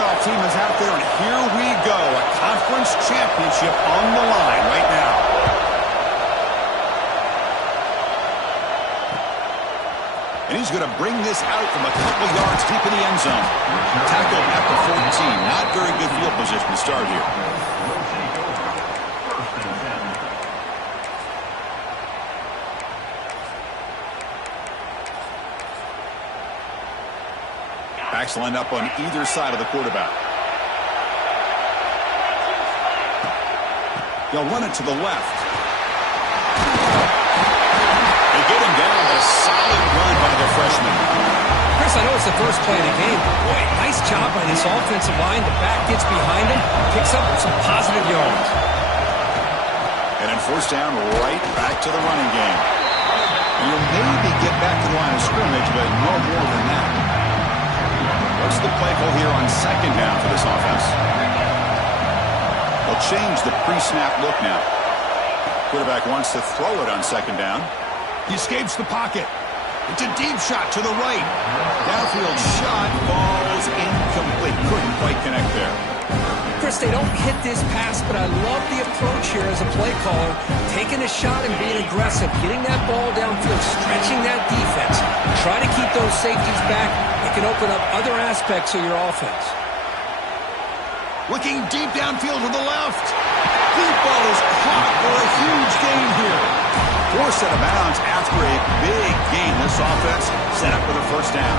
football team is out there, and here we go. A conference championship on the line right now. And he's going to bring this out from a couple yards deep in the end zone. Tackled at the 14. Not very good field position to start here. Backs lined up on either side of the quarterback. They'll run it to the left. They get him down, but a solid run by the freshman. Chris, I know it's the first play of the game. Boy, nice job by this offensive line. The back gets behind him, picks up some positive yards. And then first down, right back to the running game. You'll maybe get back to the line of scrimmage, but no more than that. What's the play call here on second down for this offense? They'll change the pre-snap look now. Quarterback wants to throw it on second down. He escapes the pocket. It's a deep shot to the right. Downfield shot falls incomplete. Couldn't quite connect there. Chris, they don't hit this pass, but I love the approach here as a play caller. Taking a shot and being aggressive, getting that ball downfield, stretching that defense. Try to keep those safeties back. It can open up other aspects of your offense. Looking deep downfield to the left. Deep ball is caught for a huge gain here. Forced out of bounds after a big gain. This offense set up for the first down.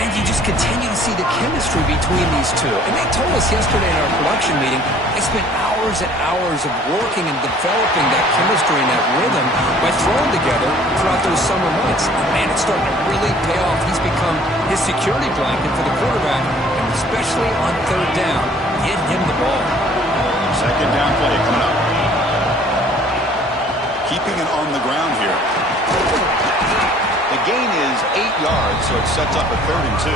And you just continue to see the chemistry between these two. And they told us yesterday in our production meeting, they spent hours and hours of working and developing that chemistry and that rhythm by throwing together throughout those summer months. And man, it's starting to really pay off. He's become his security blanket for the quarterback, and especially on third down, get him the ball. Second down play coming up. Keeping it on the ground here. The gain is 8 yards, so it sets up a 3rd and 2.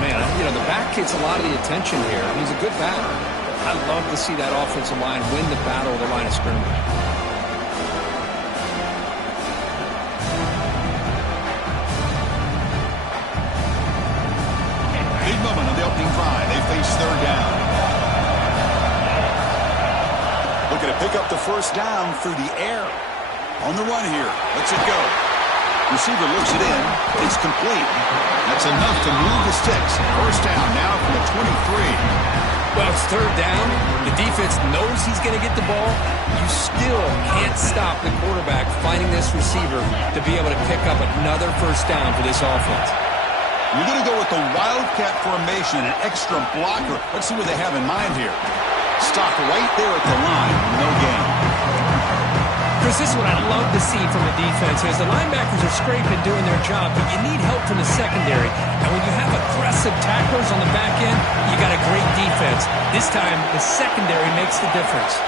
Man, you know, the back gets a lot of the attention here. He's a good batter. I love to see that offensive line win the battle of the line of scrimmage. Big moment on the opening drive. They face third down. Looking to pick up the first down through the air. On the run here. Lets it go. Receiver looks it in. It's complete. That's enough to move the sticks. First down now from the 23. Well, it's third down. The defense knows he's going to get the ball. You still can't stop the quarterback finding this receiver to be able to pick up another first down for this offense. You're going to go with the Wildcat formation, an extra blocker. Let's see what they have in mind here. Stop right there at the line. No gain. Chris, this is what I love to see from the defense is the linebackers are scraping doing their job, but you need help from the secondary. And when you have aggressive tacklers on the back end, you got a great defense. This time, the secondary makes the difference.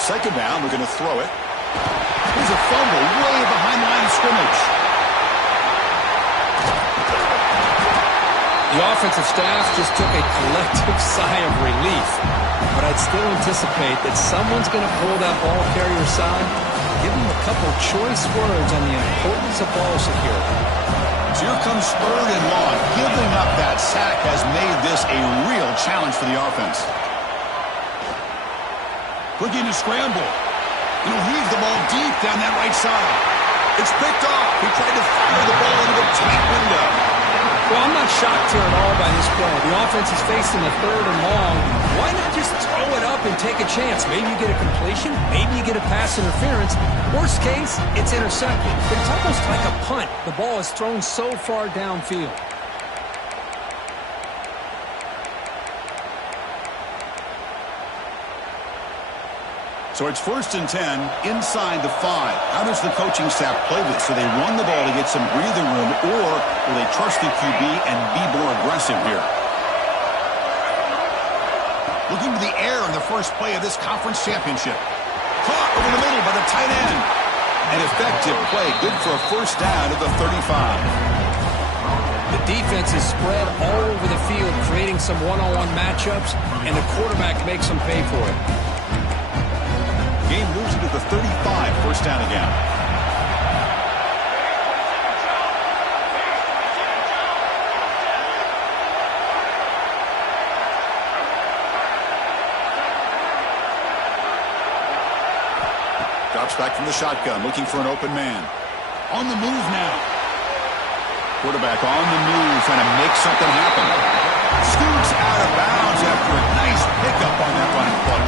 Second down, we're going to throw it. Here's a fumble way behind the line of scrimmage. The offensive staff just took a collective sigh of relief. But I'd still anticipate that someone's going to pull that ball carrier side, give him a couple choice words on the importance of ball security. So here comes third and long. Giving up that sack has made this a real challenge for the offense. Looking to scramble. He'll heave the ball deep down that right side. It's picked off. He tried to fire the ball into the tight window. Well, I'm not shocked here at all by this play. The offense is facing the third and long. Why not just throw it up and take a chance? Maybe you get a completion. Maybe you get a pass interference. Worst case, it's intercepted. But it's almost like a punt. The ball is thrown so far downfield. So it's 1st and 10 inside the 5. How does the coaching staff play this? So they run the ball to get some breathing room, or will they trust the QB and be more aggressive here? Looking to the air in the first play of this conference championship. Caught over the middle by the tight end. An effective play, good for a first down at the 35. The defense is spread all over the field, creating some one-on-one matchups, and the quarterback makes them pay for it. Game moves into the 35, first down again. Drops back from the shotgun, looking for an open man. On the move now. Quarterback on the move, trying to make something happen. Scoots out of bounds after a nice pickup on that running play.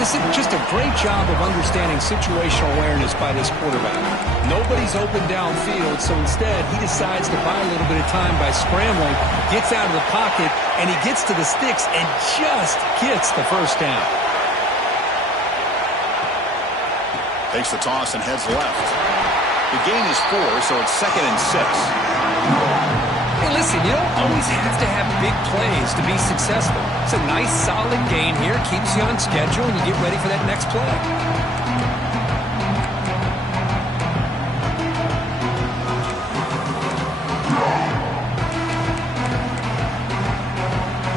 This is just a great job of understanding situational awareness by this quarterback. Nobody's open downfield, so instead he decides to buy a little bit of time by scrambling, gets out of the pocket, and he gets to the sticks and just gets the first down. Takes the toss and heads left. The gain is 4, so it's 2nd and 6. Hey, listen, you don't always have to have big plays to be successful. It's a nice, solid gain here. Keeps you on schedule, and you get ready for that next play.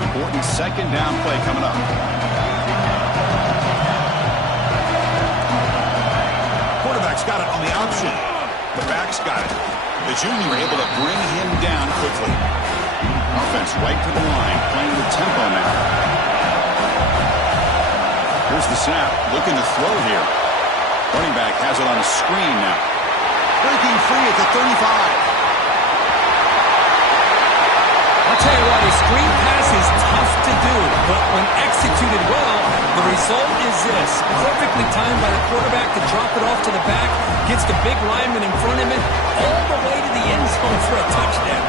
Important 2nd down play coming up. Quarterback's got it on the option. The back's got it. The junior able to bring him down quickly. Offense right to the line, playing with tempo now. Here's the snap, looking to throw here. Running back has it on a screen now. Breaking free at the 35. I'll tell you what, a screen pass is tough to do, but when executed well, the result is this. Perfectly timed by the quarterback to drop it off to the back, gets the big lineman in front of him, all the way to the end zone for a touchdown.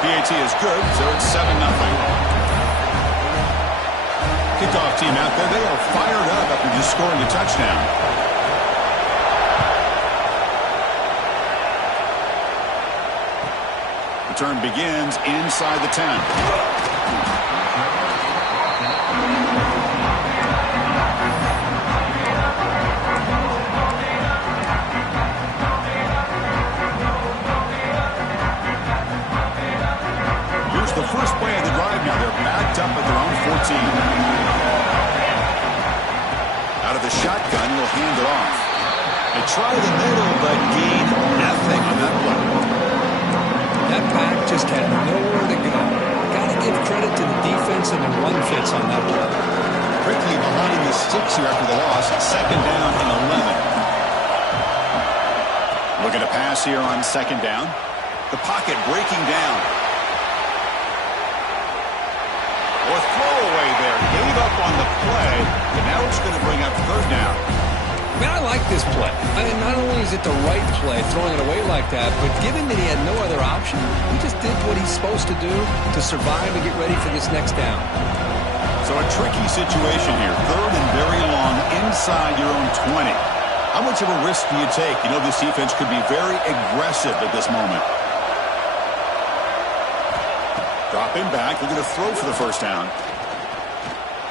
PAT is good, so it's 7-0. Kickoff team out there, they are fired up after just scoring a touchdown. Return begins inside the 10. Here's the first play of the drive now. They're backed up at their own 14. Out of the shotgun, he'll hand it off. They try the middle, but gain nothing on that play. That back just had nowhere to go. Got to give credit to the defense and the run fits on that play. Quickly behind the sticks here after the loss. 2nd down and 11. Looking to pass here on 2nd down. The pocket breaking down. Or throwaway there. Gave up on the play, and now it's going to bring up 3rd down. Man, I like this play. I mean, not only is it the right play, throwing it away like that, but given that he had no other option, he just did what he's supposed to do to survive and get ready for this next down. So a tricky situation here. 3rd and very long inside your own 20. How much of a risk do you take? You know this defense could be very aggressive at this moment. Dropping back, looking to throw for the first down.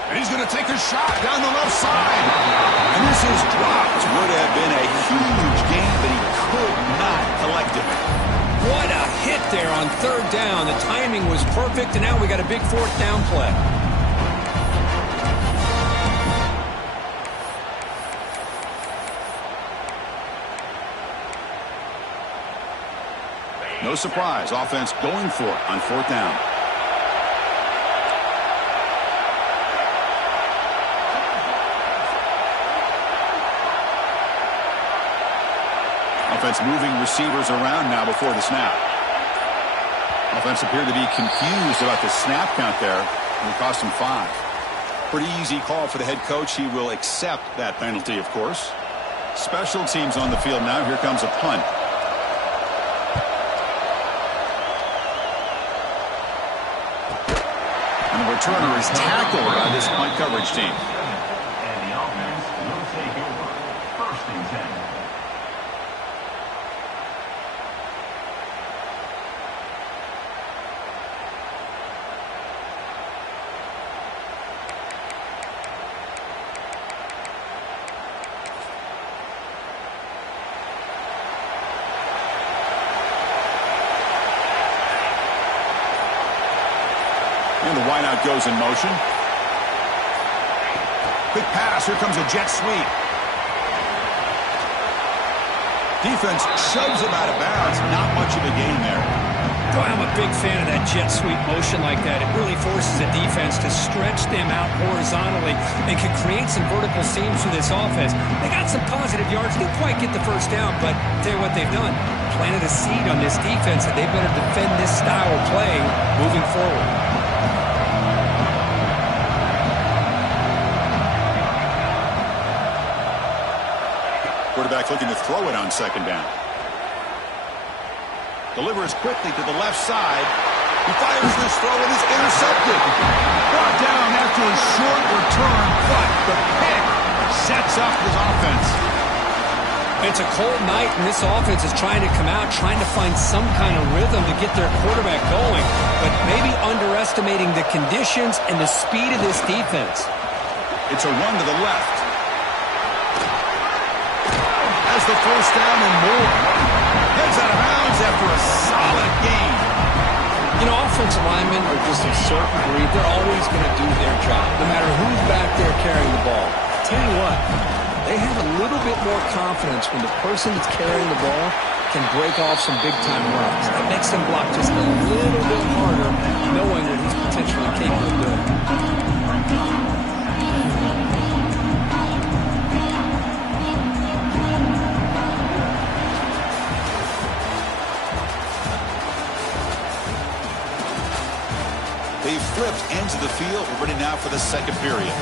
And he's going to take a shot down the left side. And this is dropped. Would have been a huge gain, but he could not collect it. What a hit there on 3rd down. The timing was perfect, and now we got a big 4th down play. No surprise. Offense going for it on 4th down. Offense moving receivers around now before the snap. Offense appeared to be confused about the snap count there, and it cost him 5. Pretty easy call for the head coach. He will accept that penalty, of course. Special teams on the field now. Here comes a punt. And the returner is tackled by this punt coverage team. And the offense will take over. 1st and 10. And the wideout goes in motion. Quick pass. Here comes a jet sweep. Defense shoves him out of bounds. Not much of a gain there. Boy, I'm a big fan of that jet sweep motion like that. It really forces a defense to stretch them out horizontally and can create some vertical seams through this offense. They got some positive yards. Didn't quite get the first down, but I'll tell you what they've done. Planted a seed on this defense that they better defend this style of play moving forward. Quarterback looking to throw it on second down. Delivers quickly to the left side. He fires this throw and is intercepted. Brought down after a short return, but the pick sets up his offense. It's a cold night, and this offense is trying to come out, trying to find some kind of rhythm to get their quarterback going, but maybe underestimating the conditions and the speed of this defense. It's a run to the left. Has the first down and more. Heads out of bounds after a solid game. You know, offensive linemen are just a certain breed. They're always going to do their job, no matter who's back there carrying the ball. Tell you what, they have a little bit more confidence when the person that's carrying the ball can break off some big-time runs. That makes them block just a little bit harder, knowing what he's potentially capable of doing. They flipped ends of the field. We're ready now for the second period.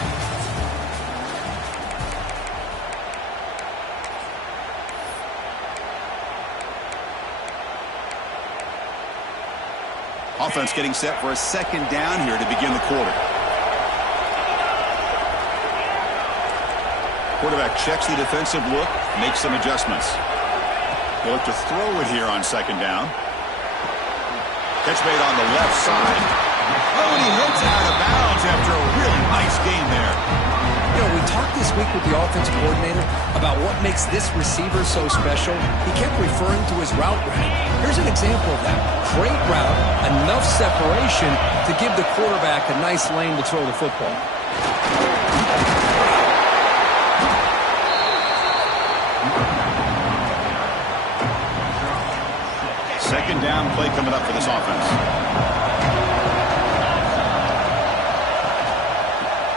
Offense getting set for a second down here to begin the quarter. Quarterback checks the defensive look, makes some adjustments. He'll look to throw it here on second down. Catch made on the left side. Oh, and he hits out of bounds after a really nice game there. You know, we talked this week with the offensive coordinator about what makes this receiver so special. He kept referring to his route running. Here's an example of that. Great route, enough separation to give the quarterback a nice lane to throw the football. Second down play coming up for this offense.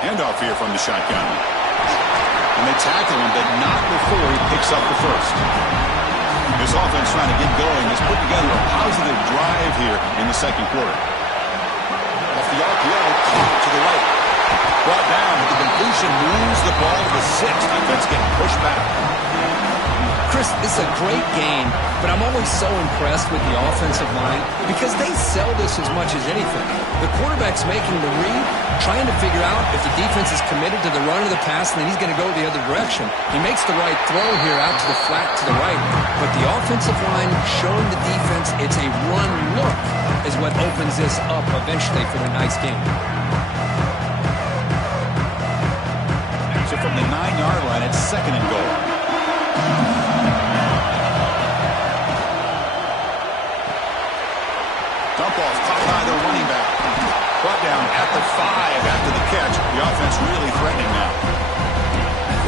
Handoff here from the shotgun. And they tackle him, but not before he picks up the first. This offense trying to get going has put together a positive drive here in the second quarter. Off the RPO, to the right. Brought down, but the completion moves the ball to the 6. Defense getting pushed back. Chris, this is a great game, but I'm always so impressed with the offensive line because they sell this as much as anything. The quarterback's making the read, trying to figure out if the defense is committed to the run or the pass, and then he's going to go the other direction. He makes the right throw here out to the flat to the right, but the offensive line showing the defense it's a run look is what opens this up eventually for the nice game. So from the 9-yard line, it's second and goal. Dump off, caught by the running back. Brought down at the 5 after the catch. The offense really threatening now.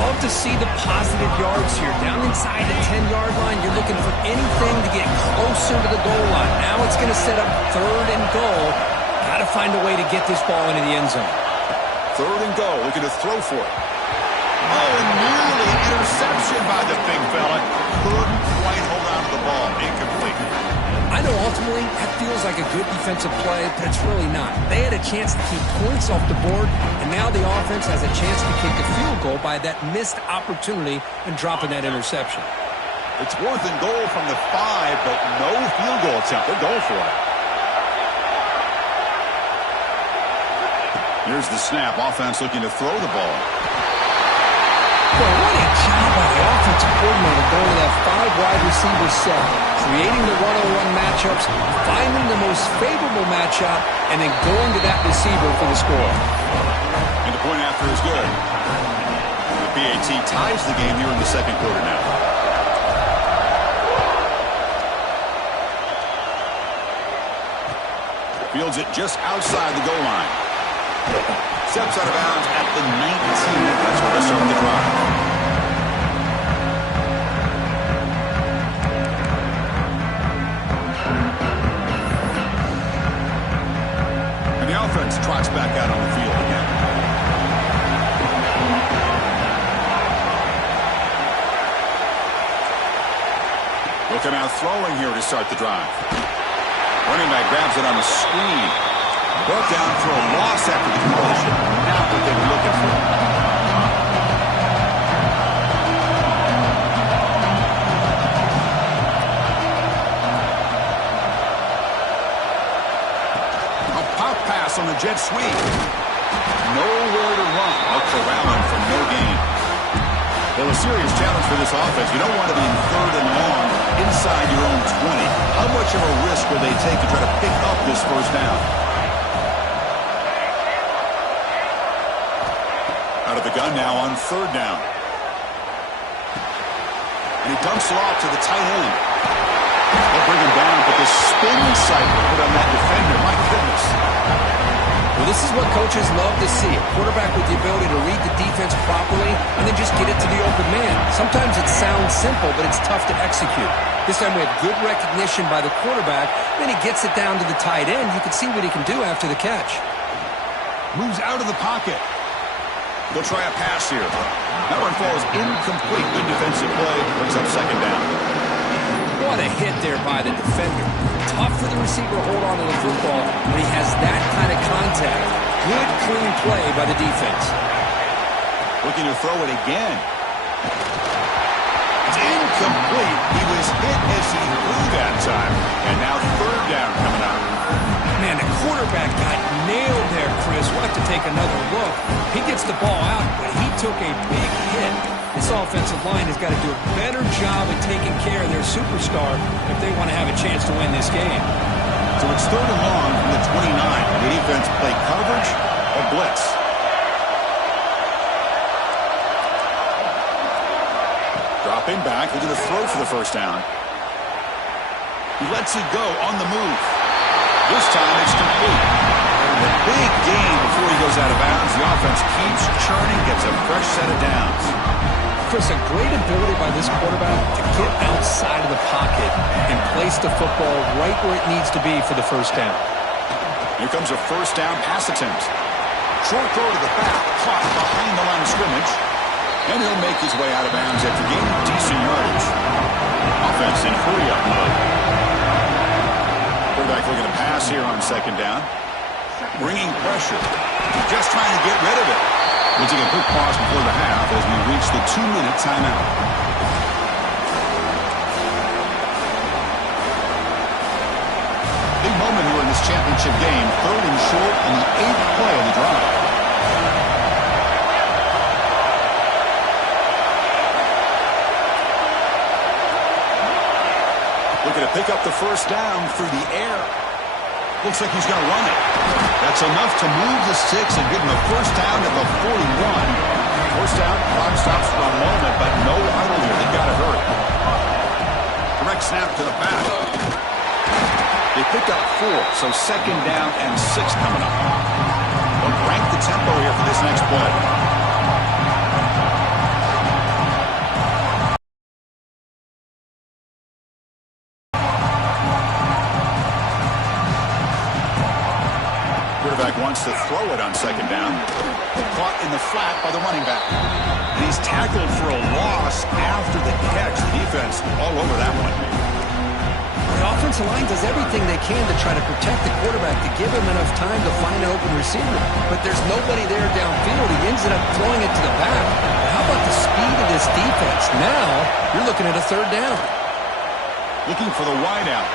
Love to see the positive yards here. Down inside the 10-yard line, you're looking for anything to get closer to the goal line. Now it's going to set up third and goal. Got to find a way to get this ball into the end zone. Third and goal, looking to throw for it. Oh, and nearly an interception by the big fella. Couldn't quite hold on to the ball. Incomplete. I know ultimately that feels like a good defensive play, but it's really not. They had a chance to keep points off the board, and now the offense has a chance to kick a field goal by that missed opportunity and dropping that interception. It's 4th and goal from the 5, but no field goal attempt. They're going for it. Here's the snap. Offense looking to throw the ball. Boy, what a job by the offensive coordinator going to that 5-wide receiver set, creating the one-on-one matchups, finding the most favorable matchup, and then going to that receiver for the score. And the point after is good. The PAT ties the game here in the second quarter now. Fields it just outside the goal line. Steps out of bounds at the 19. That's where to start the drive. trots back out on the field again. Looking out throwing here to start the drive. Running back grabs it on the screen. Brought down for a loss after the completion. Now what they were looking for. A pop pass on the jet sweep. Nowhere to run. A corralling for no gain. Well, a serious challenge for this offense. You don't want to be in third and long inside your own 20. How much of a risk will they take to try to pick up this first down? Out of the gun now on third down. And he dumps it off to the tight end. They'll bring him down, but the spin cycle put on that defender. My goodness. Well, this is what coaches love to see. A quarterback with the ability to read the defense properly and then just get it to the open man. Sometimes it sounds simple, but it's tough to execute. This time we have good recognition by the quarterback. Then he gets it down to the tight end. You can see what he can do after the catch. Moves out of the pocket. They'll try a pass here. That one falls incomplete. Good defensive play. Brings up second down. What a hit there by the defender. Tough for the receiver to hold on to the football, but he has that kind of contact. Good, clean play by the defense. Looking to throw it again. It's incomplete. He was hit as he threw that time. And now third down coming up. Man, the quarterback got nailed there, Chris. We'll have to take another look. He gets the ball out, but he took a big hit. This offensive line has got to do a better job of taking care of their superstar if they want to have a chance to win this game. So it's third and long from the 29. The defense play coverage or blitz. Dropping back, looking to throw for the first down. He lets it go on the move. This time it's complete. And a big gain before he goes out of bounds. The offense keeps churning, gets a fresh set of downs. Chris, a great ability by this quarterback to get outside of the pocket and place the football right where it needs to be for the first down. Here comes a first down pass attempt. Short throw to the back, caught behind the line of scrimmage. And he'll make his way out of bounds after gaining decent yardage. Offense in hurry-up mode. Quarterback looking to pass here on second down. Bringing pressure. Just trying to get rid of it. We'll take a quick pause before the half as we reach the 2-minute timeout. Big moment here in this championship game. Third and short on the 8th play of the drive. Looking to pick up the first down through the air. Looks like he's going to run it. That's enough to move the sticks and give him a first down at the 41. First down, clock stops for a moment, but no huddle here. They've got to hurry. Direct snap to the back. They picked up 4, so second down and 6 coming up. They'll crank the tempo here for this next play. Wants to throw it on second down. Caught in the flat by the running back. And he's tackled for a loss after the catch. The defense all over that one. The offensive line does everything they can to try to protect the quarterback, to give him enough time to find an open receiver. But there's nobody there downfield. He ends up throwing it to the back. But how about the speed of this defense? Now you're looking at a third down. Looking for the wideout.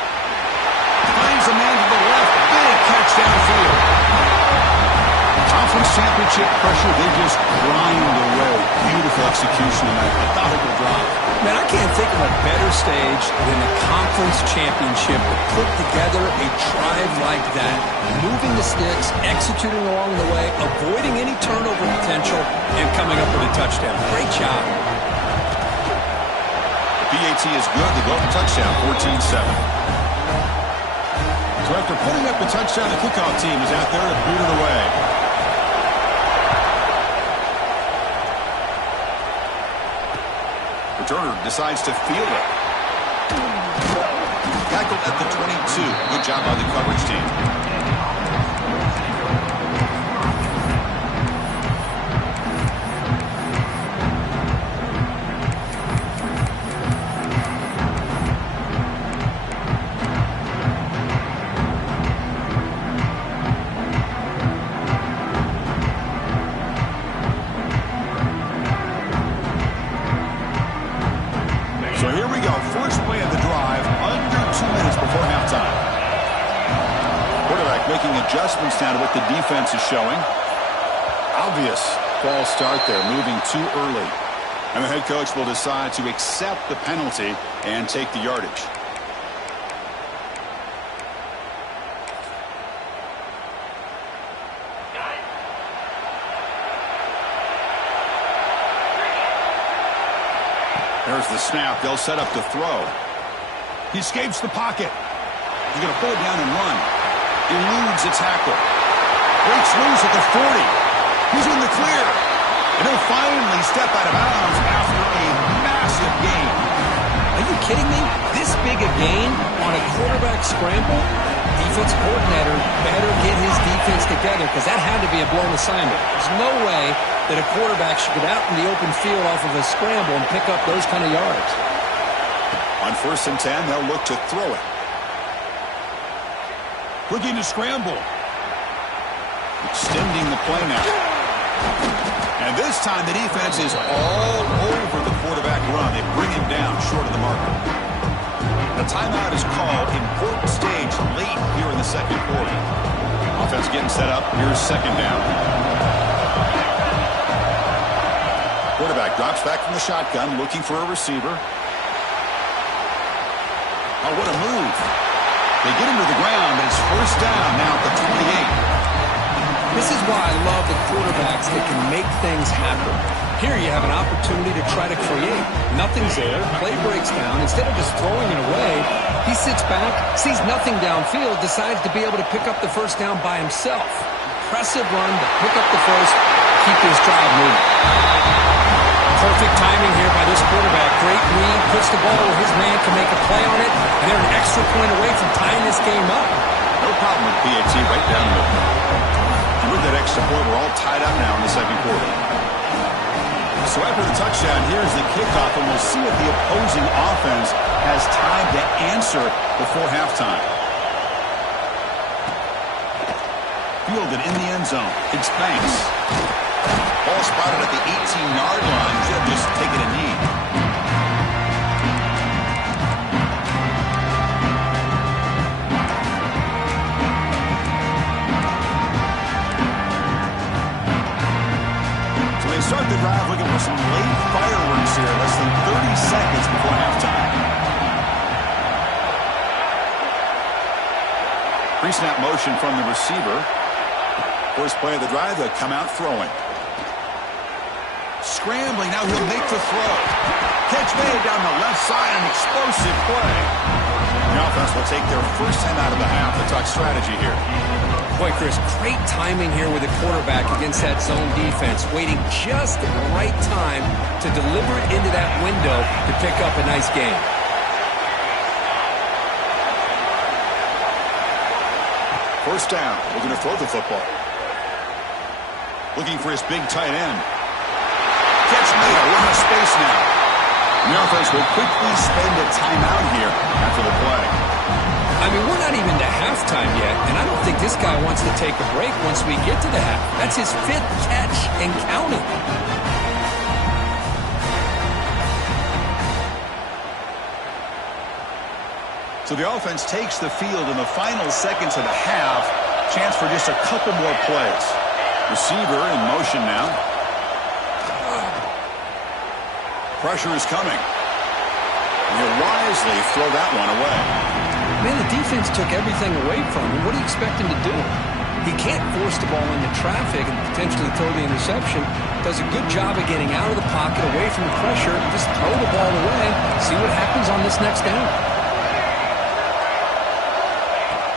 Finds a man to the left. Big catch downfield. Conference championship pressure, they just grind away. Beautiful execution in that methodical drive. Man, I can't think of a better stage than the conference championship to put together a drive like that. Moving the sticks, executing along the way, avoiding any turnover potential, and coming up with a touchdown. Great job. The PAT is good. They go up a touchdown, 14-7. So after putting up the touchdown, the kickoff team is out there to boot it away. Returner decides to field it. Tackled at the 22. Good job by the coverage team. adjustments now to what the defense is showing. Obvious false start there, moving too early. And the head coach will decide to accept the penalty and take the yardage. There's the snap. They'll set up to throw. He escapes the pocket. He's going to pull it down and run. Eludes a tackle. Breaks loose at the 40. He's in the clear. And he'll finally step out of bounds after a massive gain. Are you kidding me? This big a gain on a quarterback scramble? Defensive coordinator better get his defense together because that had to be a blown assignment. There's no way that a quarterback should get out in the open field off of a scramble and pick up those kind of yards. On 1st and 10, they'll look to throw it. Looking to scramble. Extending the play now. And this time the defense is all over the quarterback run. They bring him down short of the marker. The timeout is called. Important stage late here in the second quarter. Offense getting set up. Here's 2nd down. Quarterback drops back from the shotgun, looking for a receiver. Oh, what a move. They get him to the ground, but it's 1st down now at the 28. This is why I love the quarterbacks that can make things happen. Here you have an opportunity to try to create. Nothing's there. Play breaks down. Instead of just throwing it away, he sits back, sees nothing downfield, decides to be able to pick up the 1st down by himself. Impressive run to pick up the first, keep his drive moving. Perfect timing here by this quarterback. Great read, puts the ball where his man can make a play on it, and they're an extra point away from tying this game up. No problem with PAT right down the middle. And with that extra point, we're all tied up now in the second quarter. So after the touchdown, here's the kickoff, and we'll see if the opposing offense has time to answer before halftime. Fielded in the end zone. It's Banks. Ball spotted at the 18-yard line. Should have just taken a knee. So they start the drive looking for some late fireworks here. Less than 30 seconds before halftime. Pre-snap motion from the receiver. First play of the drive, they'll come out throwing. Scrambling, now he'll make the throw. Catch made down the left side, an explosive play. The offense will take their 1st time out of the half. They talk strategy here. Boy, Chris, great timing here with the quarterback against that zone defense, waiting just the right time to deliver it into that window to pick up a nice game. First down, we're going to throw the football. Looking for his big tight end. Catch made, a run of space now. The offense will quickly spend a timeout here after the play. I mean, we're not even to halftime yet, and I don't think this guy wants to take a break once we get to the half. That's his 5th catch and counting. So the offense takes the field in the final seconds of the half. Chance for just a couple more plays. Receiver in motion now. Pressure is coming. And he'll wisely throw that one away. Man, the defense took everything away from him. What do you expect him to do? He can't force the ball into traffic and potentially throw the interception. Does a good job of getting out of the pocket, away from the pressure. Just throw the ball away. See what happens on this next down.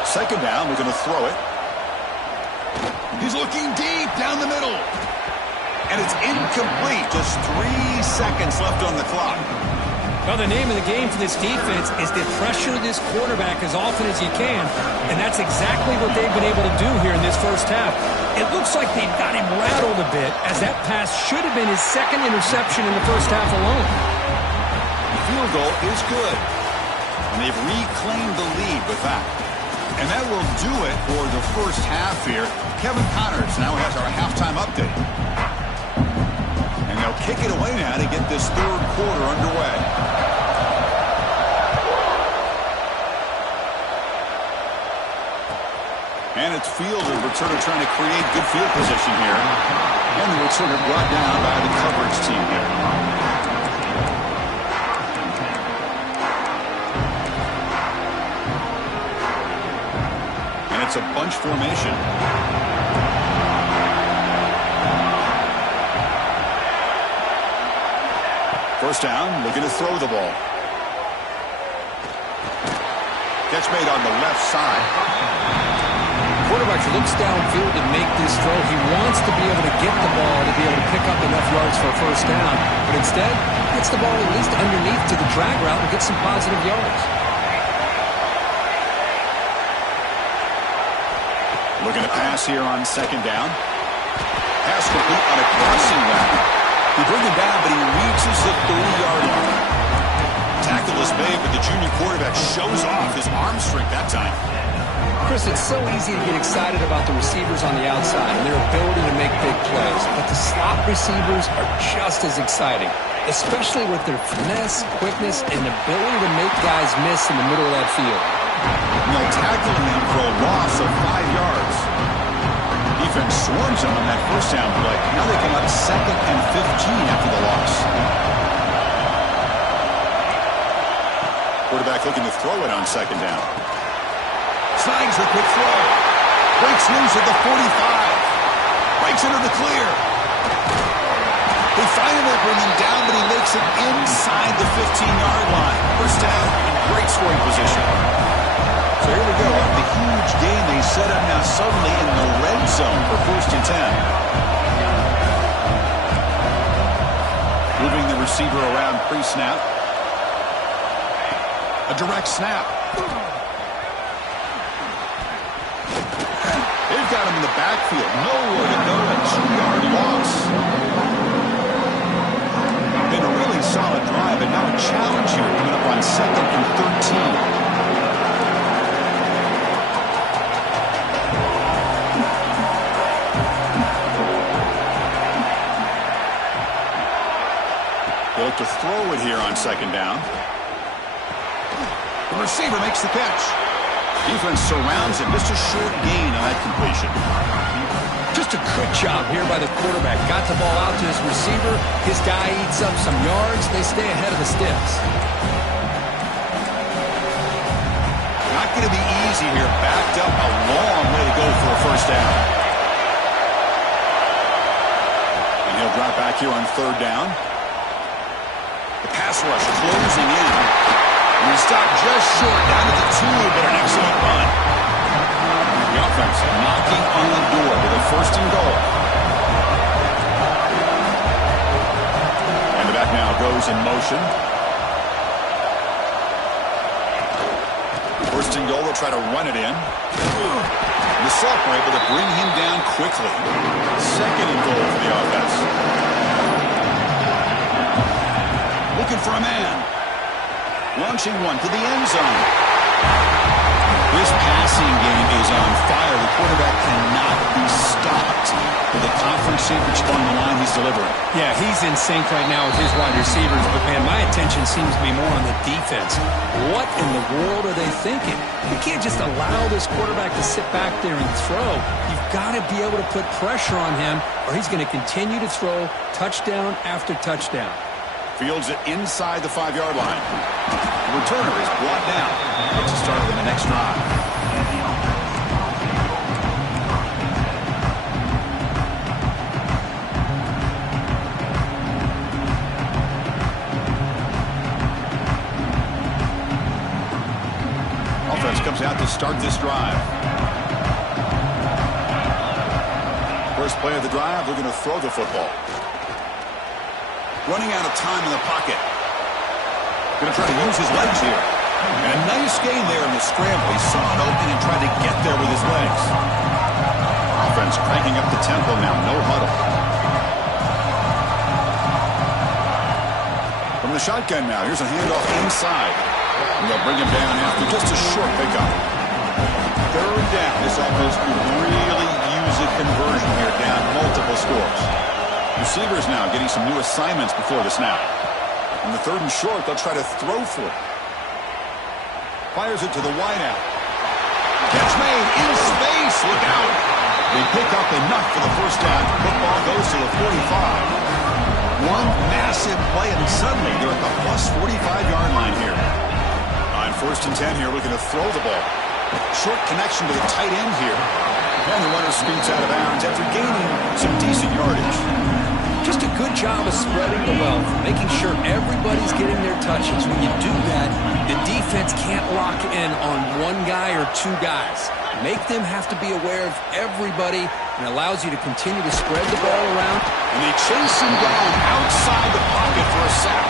2nd down, we're going to throw it. He's looking deep down the middle. And it's incomplete. Just 3 seconds left on the clock. Well, the name of the game for this defense is to pressure this quarterback as often as you can, and that's exactly what they've been able to do here in this 1st half. It looks like they've got him rattled a bit, as that pass should have been his 2nd interception in the 1st half alone. The field goal is good, and they've reclaimed the lead with that. And that will do it for the 1st half here. Kevin Connors now has our halftime update. And they'll kick it away now to get this 3rd quarter underway. And it's field, the returner trying to create good field position here. And the returner brought down by the coverage team here. And it's a bunch formation. First down, looking to throw the ball. Catch made on the left side. Quarterback looks downfield to make this throw. He wants to be able to get the ball to be able to pick up enough yards for a first down. But instead, gets the ball at least underneath to the drag route and gets some positive yards. Looking to pass here on second down. Pass complete on a crossing route. He bring him down, but he reaches the 30-yard line. Tackle is made, but the junior quarterback shows off his arm strength that time. Chris, it's so easy to get excited about the receivers on the outside and their ability to make big plays. But the slot receivers are just as exciting, especially with their finesse, quickness, and ability to make guys miss in the middle of that field. They'll tackle him for a loss of 5 yards. Defense swarms him on that first down play. Now they come up 2nd and 15 after the loss. Quarterback looking to throw it on second down. Slides the quick throw. Breaks loose at the 45. Breaks into the clear. They finally bring him down, but he makes it inside the 15-yard line. First down in great scoring position. So here we go. The huge game they set up now suddenly in the red zone for 1st and 10. Moving the receiver around pre-snap. A direct snap. They've got him in the backfield. Nowhere to go. A 2-yard loss. Been a really solid drive, and now a challenge here coming up on 2nd and 13. They'll look to throw it here on second down. The receiver makes the catch. Defense surrounds him. Just a short gain on that completion. Just a good job here by the quarterback. Got the ball out to his receiver. His guy eats up some yards. They stay ahead of the sticks. Not going to be easy here. Backed up, a long way to go for a first down. And he'll drop back here on third down. The pass rush closing in. And he stopped just short down to the 2, but an excellent run. The offense knocking on the door with a 1st and goal. And the back now goes in motion. 1st and goal, they'll try to run it in. The Soft were able to bring him down quickly. 2nd and goal for the offense. Looking for a man. Launching one to the end zone. This passing game is on fire. The quarterback cannot be stopped. With the conference championship on the line, he's delivering. Yeah, he's in sync right now with his wide receivers. But, man, my attention seems to be more on the defense. What in the world are they thinking? You can't just allow this quarterback to sit back there and throw. You've got to be able to put pressure on him, or he's going to continue to throw touchdown after touchdown. Fields it inside the 5-yard line. The returner is brought down. Looks to start with the next drive. Offense comes out to start this drive. First play of the drive, they're going to throw the football. Running out of time in the pocket. Going to try to use his legs here. And a nice gain there in the scramble. He saw an opening and tried to get there with his legs. Offense cranking up the tempo now. No huddle. From the shotgun now. Here's a handoff inside. And they'll bring him down after just a short pickup. Third down. This offense could really use a conversion here, down multiple scores. Receivers now getting some new assignments before the snap. On the 3rd and short, they'll try to throw for it. Fires it to the wideout. Catch made in space. close. Look out. They pick up enough for the first down. Football goes to the 45. One massive play, and suddenly they're at the plus 45-yard line here. On 1st and 10 here, looking to throw the ball. Short connection to the tight end here. And the runner scoots out of bounds after gaining some decent yardage. Just a good job of spreading the wealth, making sure everybody's getting their touches. When you do that, the defense can't lock in on one guy or two guys. Make them have to be aware of everybody, and allows you to continue to spread the ball around. And they chase him down outside the pocket for a sack.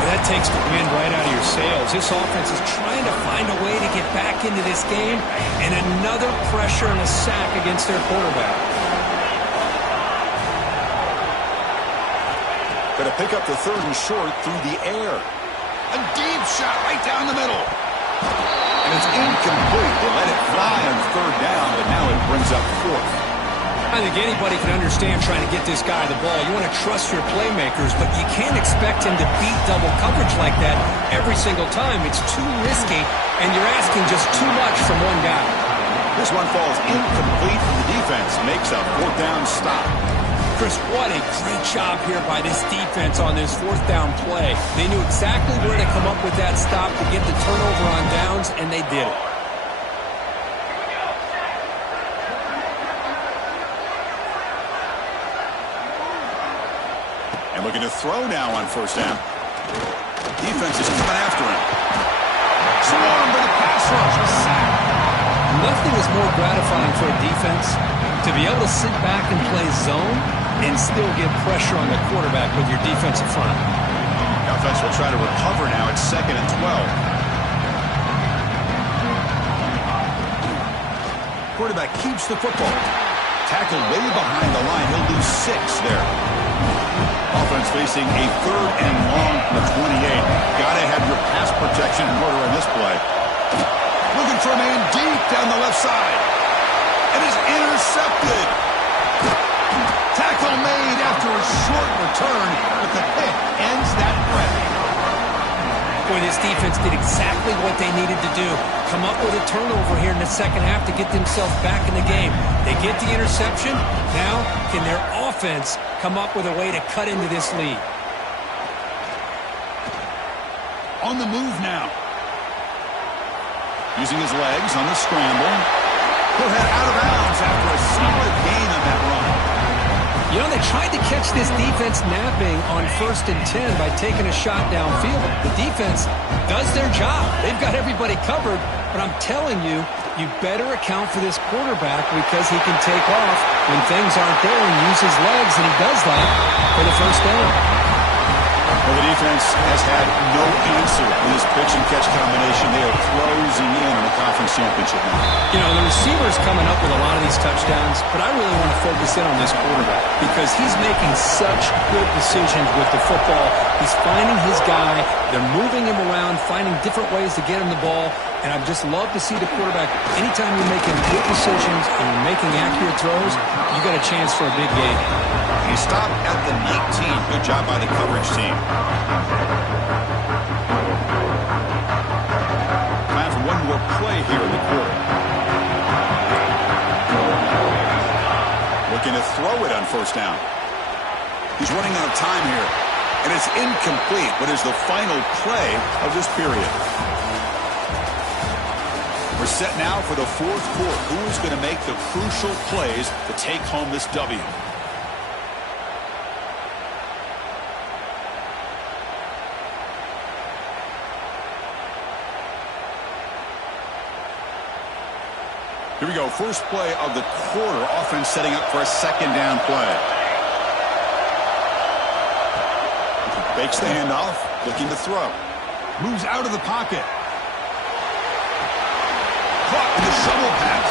Well, that takes the wind right out of your sails. This offense is trying to find a way to get back into this game, and another pressure and a sack against their quarterback. Going to pick up the 3rd and short through the air. A deep shot right down the middle. And it's incomplete. They let it fly on 3rd down, but now it brings up 4th. I think anybody can understand trying to get this guy the ball. You want to trust your playmakers, but you can't expect him to beat double coverage like that every single time. It's too risky, and you're asking just too much from one guy. This one falls incomplete, and the defense makes a 4th down stop. Chris, what a great job here by this defense on this 4th down play. They knew exactly where to come up with that stop to get the turnover on downs, and they did it. And looking to throw now on 1st down. Defense is coming after him. Swarmed by the pass rush. A sack. Nothing is more gratifying for a defense to be able to sit back and play zone and still get pressure on the quarterback with your defensive front. The offense will try to recover now. It's 2nd and 12. Quarterback keeps the football. Tackled way behind the line. He'll lose 6 there. Offense facing a 3rd and long from the 28. Gotta have your pass protection in order on this play. Looking for a man deep down the left side. It is intercepted. Tackle made after a short return, but the pick ends that play. Boy, this defense did exactly what they needed to do. Come up with a turnover here in the 2nd half to get themselves back in the game. They get the interception. Now, can their offense come up with a way to cut into this lead? On the move now. Using his legs on the scramble. He'll head out of bounds after a solid gain on that run. You know, they tried to catch this defense napping on 1st and 10 by taking a shot downfield. The defense does their job. They've got everybody covered, but I'm telling you, you better account for this quarterback because he can take off when things aren't there and use his legs, and he does that for the 1st down. Well, the defense has had no answer in this pitch-and-catch combination. They are closing in on the conference championship now. You know, the receiver's coming up with a lot of these touchdowns, but I really want to focus in on this quarterback because he's making such good decisions with the football. He's finding his guy. They're moving him around, finding different ways to get him the ball, and I just love to see the quarterback. Anytime you're making good decisions and you're making accurate throws, you got a chance for a big game. He stopped at the 19. Good job by the coverage team. Time for one more play here in the quarter. Looking to throw it on 1st down. He's running out of time here. And it's incomplete, but is the final play of this period. We're set now for the 4th quarter. Who is going to make the crucial plays to take home this W? Here we go. First play of the quarter. Offense setting up for a 2nd down play. Fakes the handoff. Looking to throw. Moves out of the pocket. Caught in the shovel pass.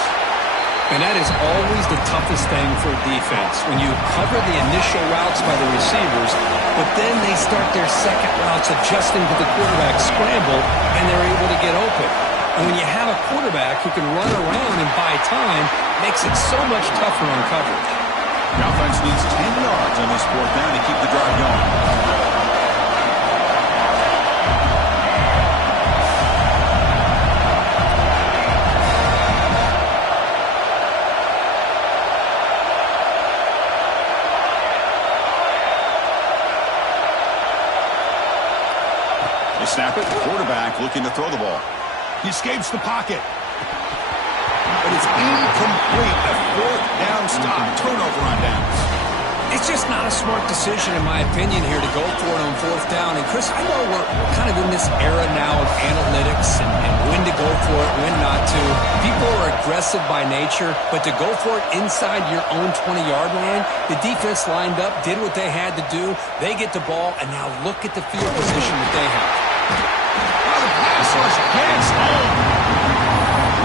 And that is always the toughest thing for a defense. When you cover the initial routes by the receivers, but then they start their second routes adjusting to the quarterback scramble, and they're able to get open. And when you have a quarterback who can run around and buy time, makes it so much tougher on coverage. The offense needs 10 yards on this 4th down to keep the drive going. snap it. Quarterback looking to throw the ball. He escapes the pocket. But it's incomplete. A fourth down stop. Turnover on downs. It's just not a smart decision, in my opinion, here to go for it on fourth down. And, Chris, I know we're kind of in this era now of analytics and when to go for it, when not to. People are aggressive by nature, but to go for it inside your own 20-yard line, the defense lined up, did what they had to do. They get the ball, and now look at the field position that they have. Now the pass rush gets home.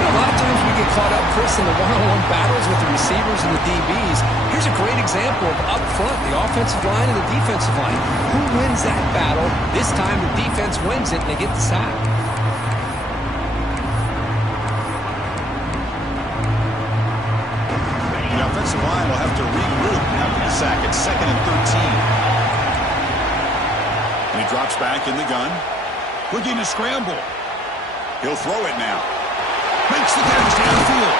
You know, a lot of times we get caught up, Chris, in the one-on-one battles with the receivers and the DBs. Here's a great example of up front, the offensive line and the defensive line. Who wins that battle? This time the defense wins it, and they get the sack. The offensive line will have to regroup after the sack. It's 2nd and 13. And he drops back in the gun. Looking to scramble. He'll throw it now. Makes the catch downfield.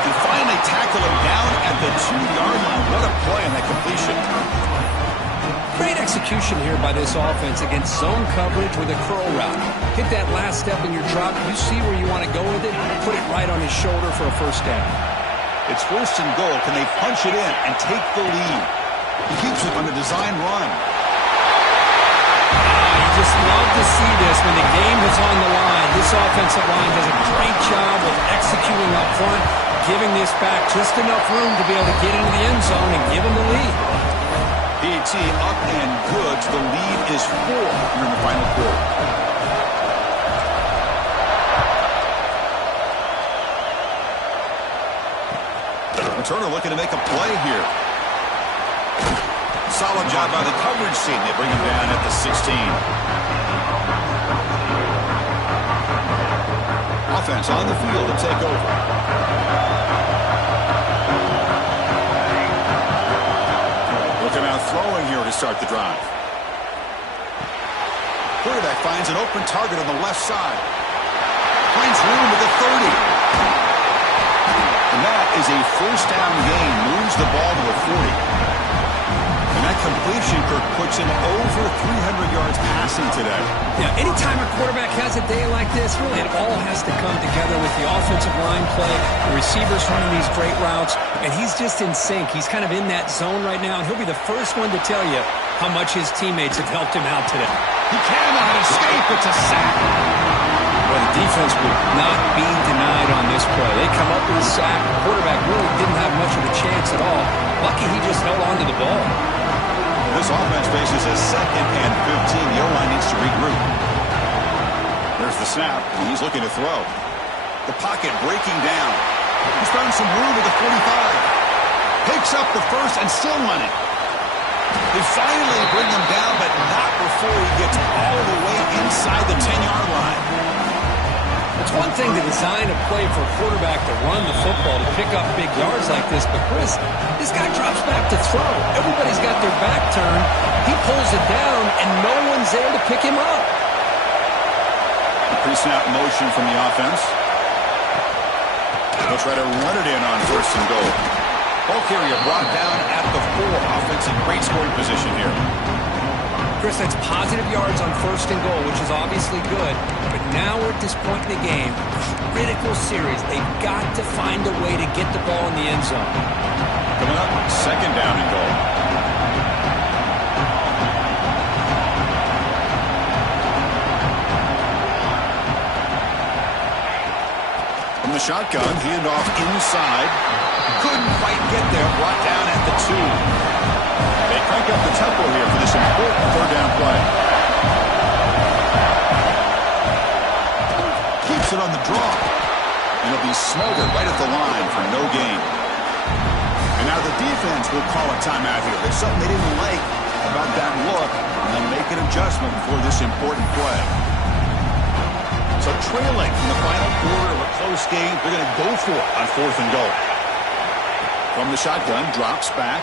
And finally tackle him down at the 2-yard line. What a play on that completion. Great execution here by this offense against zone coverage with a curl route. Hit that last step in your drop. You see where you want to go with it. Put it right on his shoulder for a first down. It's 1st and goal. Can they punch it in and take the lead? He keeps it on the design run. Just love to see this when the game is on the line. This offensive line does a great job of executing up front, giving this back just enough room to be able to get into the end zone and give them the lead. PAT up and good. The lead is 4 here in the final quarter. Returner looking to make a play here. Solid job by the coverage team. They bring him down at the 16. Offense on the field to take over. Looking out throwing here to start the drive. Quarterback finds an open target on the left side. Finds room at the 30. And that is a first down gain. Moves the ball to the 40. And that completion, Kirk, puts him over 300 yards passing today. Yeah, anytime a quarterback has a day like this, really it all has to come together with the offensive line play, the receivers running these great routes, and he's just in sync. He's kind of in that zone right now, and he'll be the first one to tell you how much his teammates have helped him out today. He cannot escape. It's a sack. Well, the defense would not be denied on this play. They come up with a sack. The quarterback really didn't have much of a chance at all. Lucky he just held on to the ball. This offense faces a 2nd and 15. The O-line needs to regroup. There's the snap, and he's looking to throw. The pocket breaking down. He's found some room at the 45. Picks up the first and still running. They finally bring him down, but not before he gets all the way inside the 10-yard line. It's one thing to design a play for a quarterback to run the football, to pick up big yards like this, but Chris, this guy drops back to throw. Everybody's got their back turned. He pulls it down, and no one's there to pick him up. The pre-snap motion from the offense. They'll try to run it in on 1st and goal. Ball carrier brought down at the 4. Offense in great scoring position here. Chris, that's positive yards on 1st and goal, which is obviously good. But now we're at this point in the game, critical series. They've got to find a way to get the ball in the end zone. Coming up, 2nd down and goal. From the shotgun, handoff inside. Couldn't quite get there. Brought down at the 2. They crank up the tempo here for this important 3rd down play. Keeps it on the draw. And it'll be smothered right at the line for no gain. And now the defense will call a timeout here. There's something they didn't like about that look. And they'll make an adjustment for this important play. So trailing in the final quarter of a close game, they're going to go for it on 4th and goal. From the shotgun, drops back.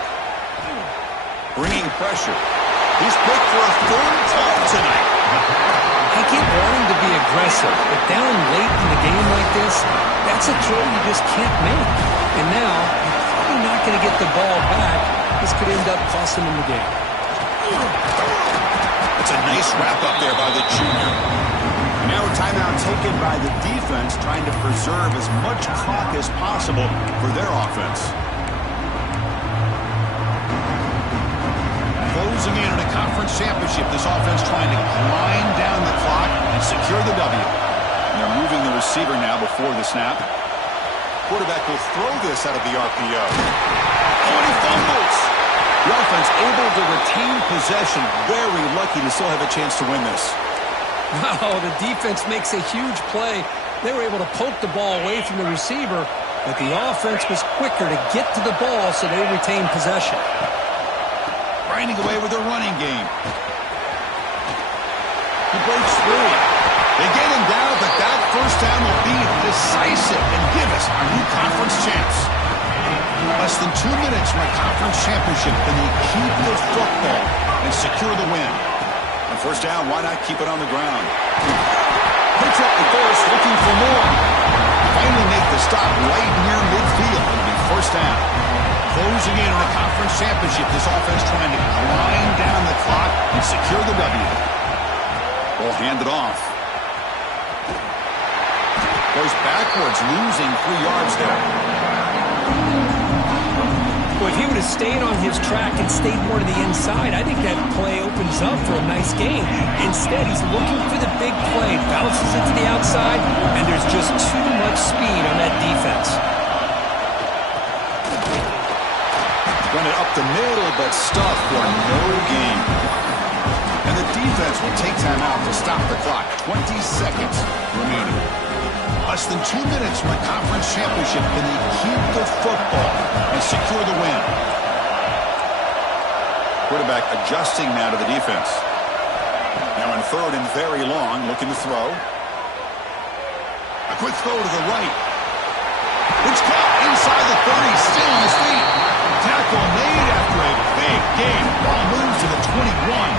Bringing pressure. He's picked for a 3rd time tonight. I get wanting to be aggressive, but down late in the game like this, that's a throw you just can't make. And now, you're probably not going to get the ball back. This could end up costing them the game. The That's a nice wrap-up there by the junior. Now a timeout taken by the defense, trying to preserve as much clock as possible for their offense. Closing in on a conference championship, this offense trying to grind down the clock and secure the W. And they're moving the receiver now before the snap. Quarterback will throw this out of the RPO. Oh, and he fumbles. The offense able to retain possession. Very lucky to still have a chance to win this. Wow, the defense makes a huge play. They were able to poke the ball away from the receiver, but the offense was quicker to get to the ball, so they retained possession. Grinding away with a running game. He breaks through. They get him down, but that first down will be decisive and give us our new conference champs. Less than 2 minutes from a conference championship, and they keep the football and secure the win. On first down, why not keep it on the ground? Picks up the course, looking for more. Finally make the stop right near midfield. It'll be first down. Closing in on a conference championship, this offense trying to grind down the clock and secure the W. Ball handed off. Goes backwards, losing 3 yards there. Well, if he would have stayed on his track and stayed more to the inside, I think that play opens up for a nice game. Instead, he's looking for the big play, bounces it to the outside, and there's just too much speed on that defense. Run it up the middle, but stuffed for no gain. And the defense will take time out to stop the clock. 20 seconds remaining. Less than 2 minutes from a conference championship, and they keep the football and secure the win. Quarterback adjusting now to the defense. Now in third and very long, looking to throw. A quick throw to the right. It's caught inside the 30, still on his feet. Tackle made after a big game. Ball moves to the 21.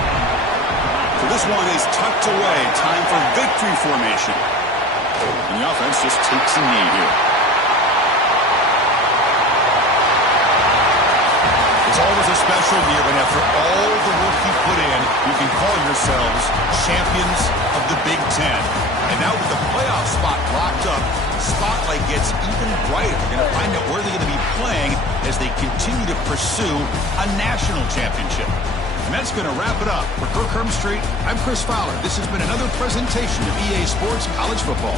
So this one is tucked away. Time for victory formation. And the offense just takes a knee here. It's always a special year, but after all the work you put in, you can call yourselves champions of the Big Ten. And now with the playoff spot locked up, the spotlight gets even brighter. We're going to find out where they're going to be playing as they continue to pursue a national championship. And that's going to wrap it up. For Kirk Hermstreet, I'm Chris Fowler. This has been another presentation of EA Sports College Football.